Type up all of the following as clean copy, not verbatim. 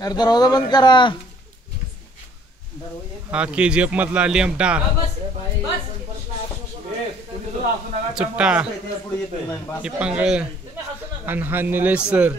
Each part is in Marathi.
अरे दरवाजा बंद करा. हा KGF मधला लेमटा चुट्टा हे पांगळ आणि हा निलेश सर.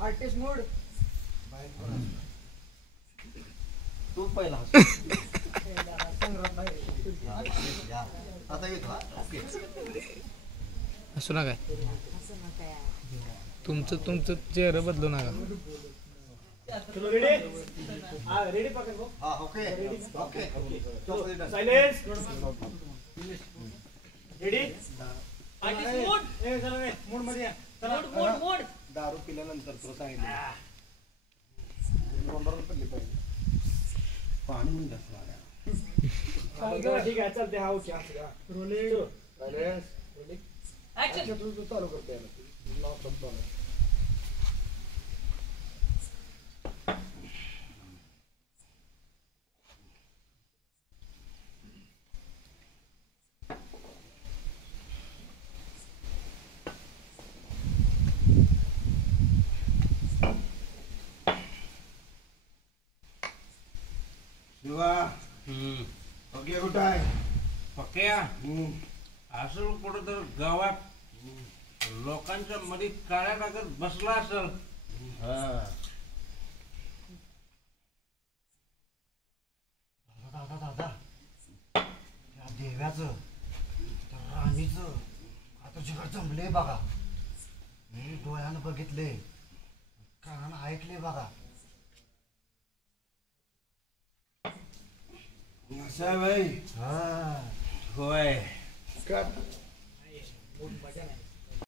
आर्टिस्ट मोड तू पहिला असू नका तुमचं चेहरा बदलू नका. रेडी पकड गो. हां okay okay silence ready artist mode. ए चला रे मोड मध्ये या. मोड दारू पिल्यानंतर तो सांगितलं नंबरवर पडली पाहिजे पाणी म्हणून जास्त ठीक आहे चलते. हा okay rolling silence rolling action. तू चालू करते नाव संपतो. ओके कुठं आहे पक्या असं कुठं तर गावात लोकांच्या मध्ये काळ्या कागद बसला असेल. दादा त्या देव्याचं त्या राणीचं आता जिकडे जमले बघा. मी डोळ्यानं बघितले कानानं ऐकले बघा. भाई हा होय मोड मजा नाही.